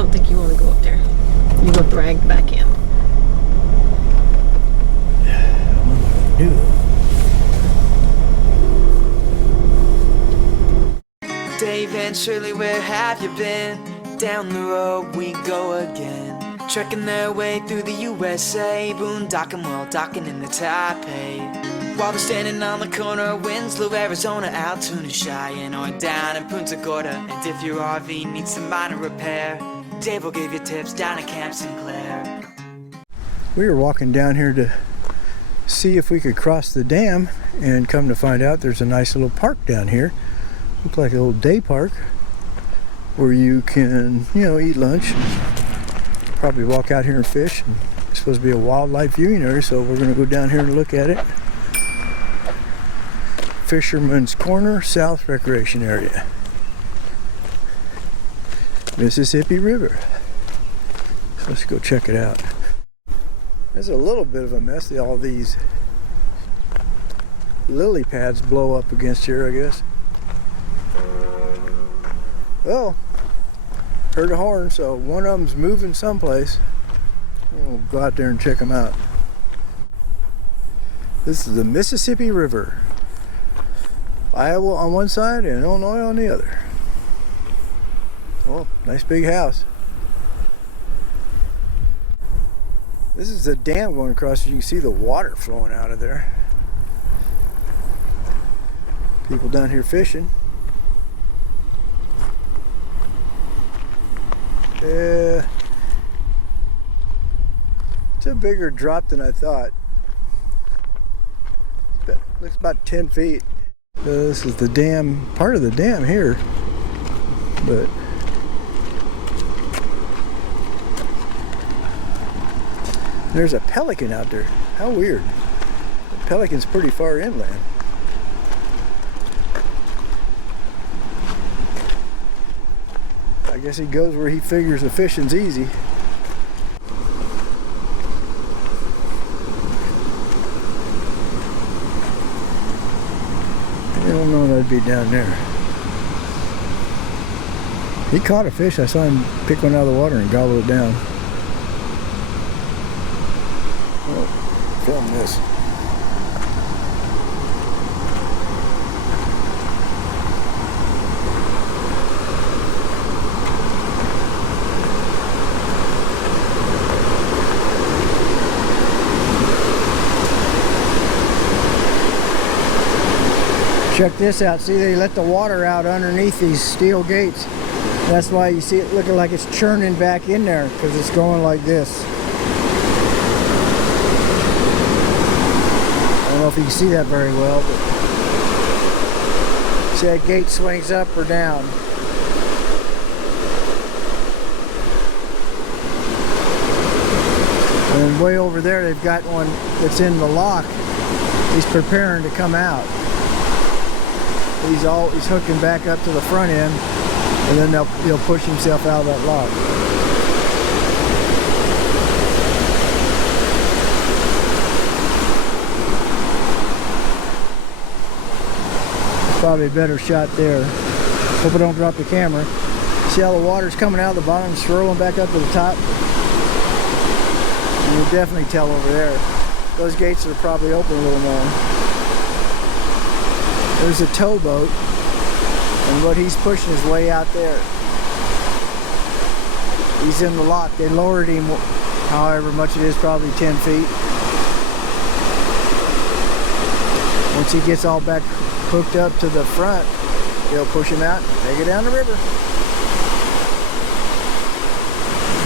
don't think you want to go up there. You go drag back in. Dave and Shirley, where have you been? Down the road we go again. Trekking their way through the USA, boondocking while docking in the Taipei. While they're standing on the corner of Winslow, Arizona, Altoona, Cheyenne, or down in Punta Gorda. And if your RV needs some minor repair, Dave will give you tips down at Camp Sinclair. We were walking down here to see if we could cross the dam, and come to find out there's a nice little park down here. Looks like a little day park where you can, you know, eat lunch, probably walk out here and fish. And it's supposed to be a wildlife viewing area, so we're going to go down here and look at it. Fisherman's Corner South Recreation Area, Mississippi River. So let's go check it out. There's a little bit of a mess. All these lily pads blow up against here, I guess. Well, heard a horn, so one of them's moving someplace. We'll go out there and check them out. This is the Mississippi River. Iowa on one side and Illinois on the other. Oh, nice big house. This is the dam going across. You can see the water flowing out of there. People down here fishing. Yeah, it's a bigger drop than I thought. Looks about 10 feet. This is the dam, part of the dam here, but there's a pelican out there. How weird. The pelican's pretty far inland. I guess he goes where he figures the fishing's easy. I don't know that'd be down there. He caught a fish. I saw him pick one out of the water and gobble it down. Oh, film this. Check this out. See, they let the water out underneath these steel gates. That's why you see it looking like it's churning back in there, because it's going like this. I don't know if you can see that very well, but see that gate swings up or down. And way over there they've got one that's in the lock. He's preparing to come out. He's hooking back up to the front end, and then he'll push himself out of that lock. Probably a better shot there. Hope I don't drop the camera. See how the water's coming out of the bottom, swirling back up to the top? You can definitely tell over there. Those gates are probably open a little more. There's a towboat, and what he's pushing is way out there. He's in the lock. They lowered him however much it is, probably 10 feet. Once he gets all back hooked up to the front, they'll push him out and take it down the river.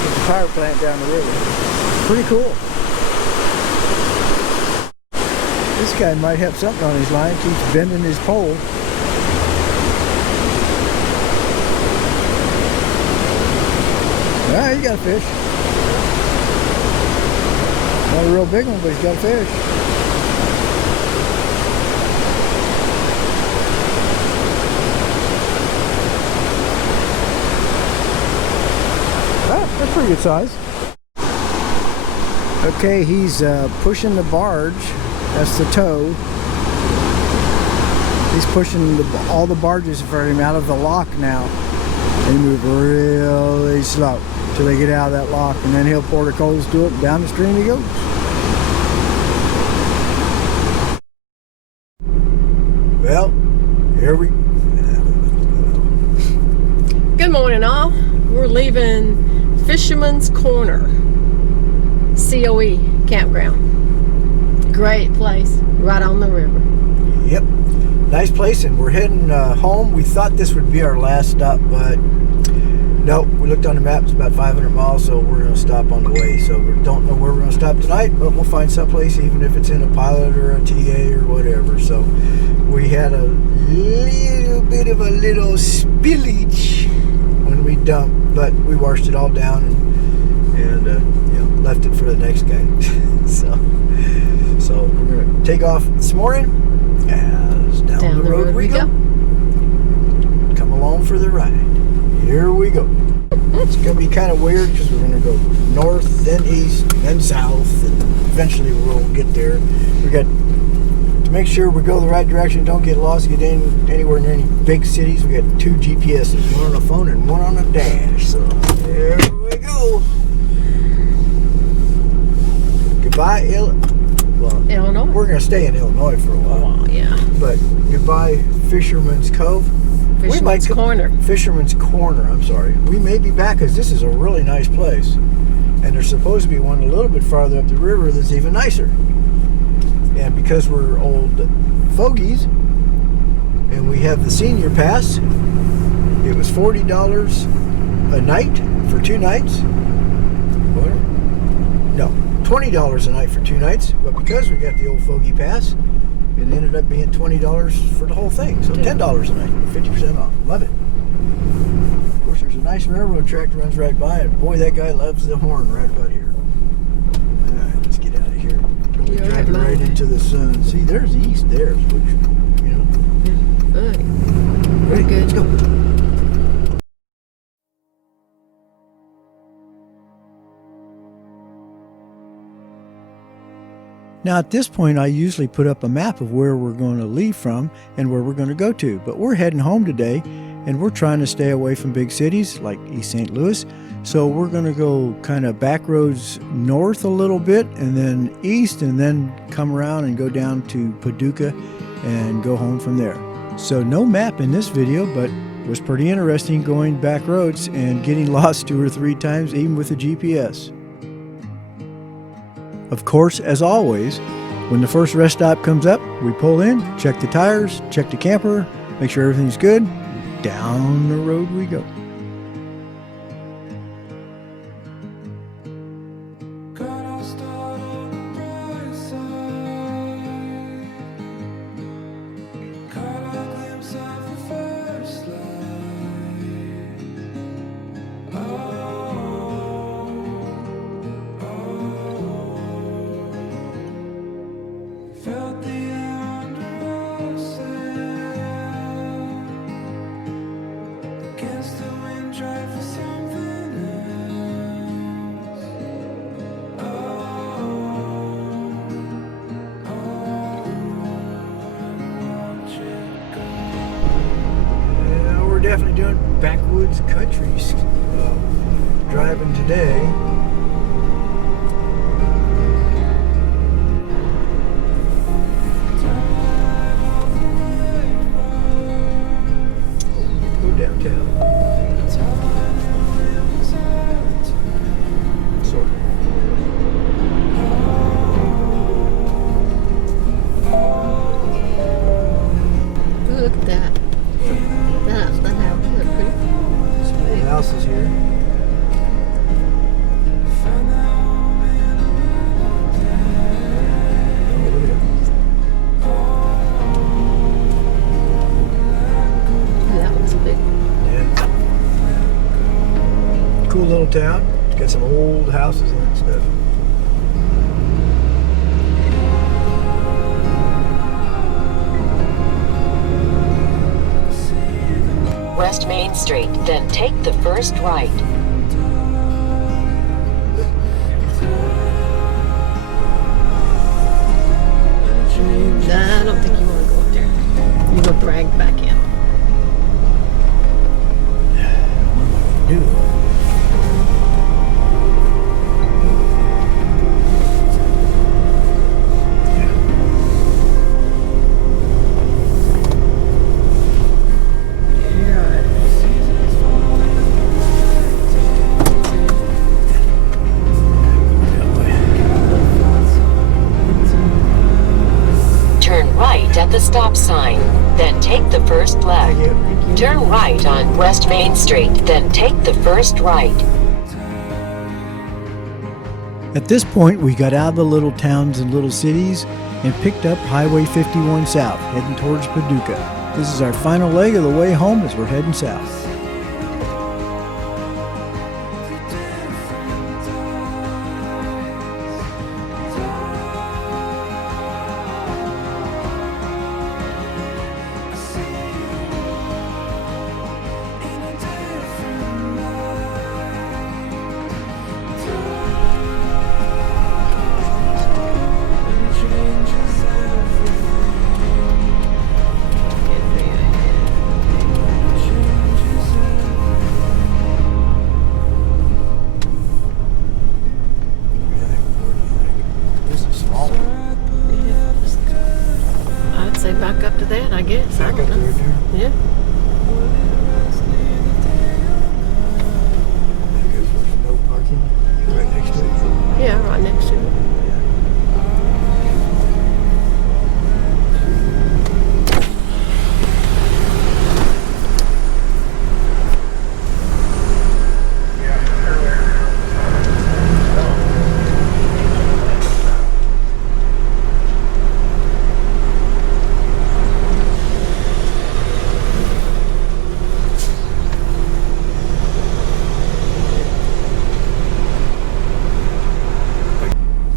There's a power plant down the river. Pretty cool. This guy might have something on his line. Keeps bending his pole. Ah, he got a fish. Not a real big one, but he's got a fish. Ah, that's pretty good size. Okay, he's pushing the barge. That's the tow. He's pushing all the barges for him out of the lock now. They move really slow till they get out of that lock, and then he'll pour the coals to it, and down the stream he goes. Well, here we. Good morning, all. We're leaving Fisherman's Corner COE campground. Great place, right on the river. Yep, nice place, and we're heading home. We thought this would be our last stop, but no, we looked on the map. It's about 500 miles, so we're going to stop on the way. So we don't know where we're going to stop tonight, but we'll find someplace, even if it's in a Pilot or a TA or whatever. So we had a little bit of a little spillage when we dumped, but we washed it all down and you know, left it for the next guy. So we're going to take off this morning as down the road we go. Come along for the ride. Here we go. It's going to be kind of weird because we're going to go north, then east, then south, and eventually we'll get there. We got to make sure we go the right direction, don't get lost, get anywhere near any big cities. We got 2 GPSs, one on the phone and one on the dash. So here we go. Goodbye, Illinois. We're going to stay in Illinois for a while. Oh, yeah. But goodbye, Fisherman's Cove. Fisherman's Corner. Fisherman's Corner, I'm sorry. We may be back because this is a really nice place. And there's supposed to be one a little bit farther up the river that's even nicer. And because we're old fogies and we have the senior pass, it was $40 a night for 2 nights. What? No, $20 a night for 2 nights. But because we got the old fogey pass, it ended up being $20 for the whole thing. So $10 a night, 50% off. Love it. Of course, there's a nice railroad track that runs right by, and boy, that guy loves the horn right about here. All right, let's get out of here. We're driving right into the sun. See, there's the east there, which, you know. Yeah. Very good. Let's go. Now at this point I usually put up a map of where we're going to leave from and where we're going to go to, but we're heading home today and we're trying to stay away from big cities like East St. Louis. So we're going to go kind of back roads north a little bit and then east and then come around and go down to Paducah and go home from there. So no map in this video, but it was pretty interesting going back roads and getting lost 2 or 3 times even with a GPS. Of course, as always, when the first rest stop comes up, we pull in, check the tires, check the camper, make sure everything's good. Down the road we go. Definitely doing backwoods country driving today. Go downtown. Sort of. Ooh, look at that. That house, isn't it pretty? Some old houses here. That one's big. Yeah. Cool little town. It's got some old houses and stuff. West Main Street, then take the first right. I don't think you want to go up there. You go drag back in. stop sign, then take the first left. Turn right on West Main Street, then take the first right. At this point, we got out of the little towns and little cities and picked up Highway 51 south, heading towards Paducah. This is our final leg of the way home as we're heading south. I'd say back up to that, I guess. I don't know. Yeah. Because there's no parking right next to it. Yeah, right next to it.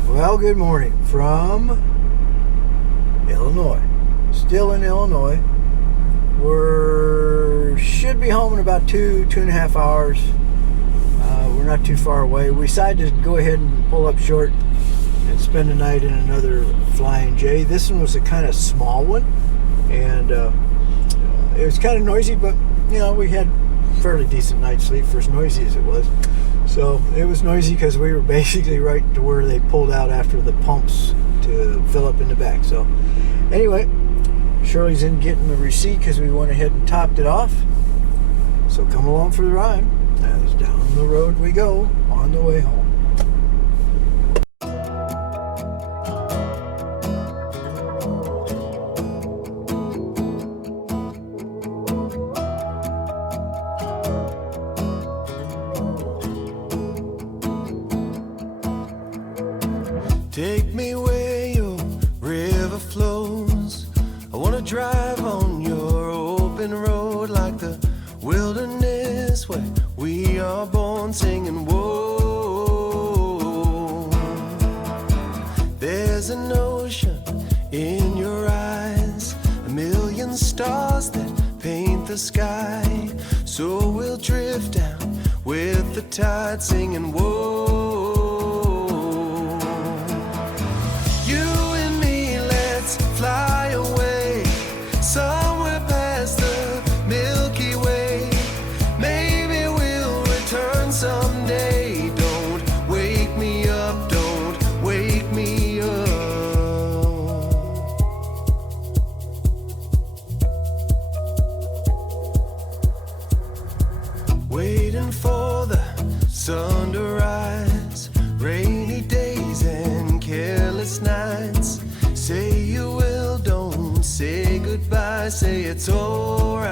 Well, good morning from Illinois. Still in Illinois. Should be home in about 2.5 hours. We're not too far away. We decided to go ahead and pull up short and spend the night in another Flying J. This one was a kind of small one, and it was kind of noisy, but you know, we had fairly decent night's sleep for as noisy as it was. So it was noisy because we were basically right to where they pulled out after the pumps to fill up in the back. So anyway, Shirley's in getting the receipt because we went ahead and topped it off. So come along for the ride as down the road we go on the way home. Take me where your river flows. I wanna drive on your open road like the wilderness where we are born, singing whoa. There's an ocean in your eyes, a million stars that paint the sky. So we'll drift down with the tide, singing whoa. Fly away somewhere past the Milky Way. Maybe we'll return someday. Don't wake me up, don't wake me up. Waiting for the sun to rise, rainy days and careless nights. Say you will, don't say goodbye, say it's alright.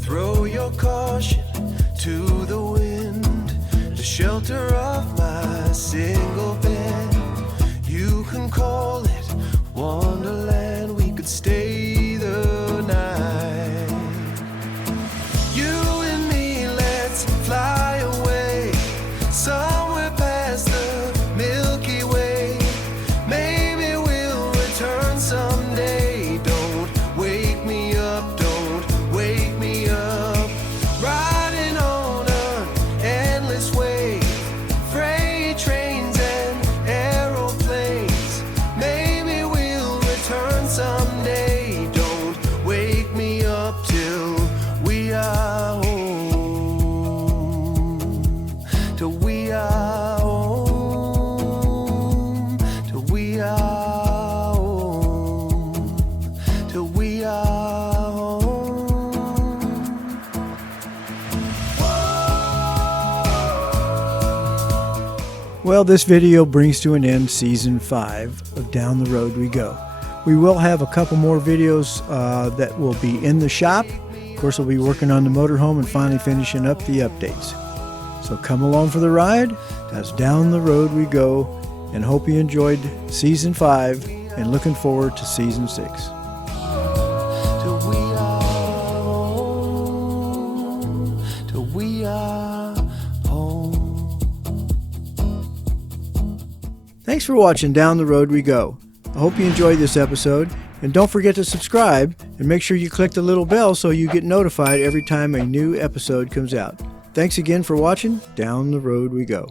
Throw your caution to the wind, the shelter of my single bed. You can call it Wonderland, we could stay the night. You and me, let's fly away somewhere past the Milky Way. Maybe we'll return someday. Don't wake me up, don't wake me up. Riding on an endless wave, freight trains and aeroplanes. Well, this video brings to an end Season 5 of Down the Road We Go. We will have a couple more videos that will be in the shop. Of course, we'll be working on the motorhome and finally finishing up the updates. So come along for the ride as Down the Road We Go, and hope you enjoyed Season 5 and looking forward to Season 6. Till we are home, till we are home. Thanks for watching Down the Road We Go. I hope you enjoyed this episode, and don't forget to subscribe and make sure you click the little bell so you get notified every time a new episode comes out. Thanks again for watching Down the Road We Go.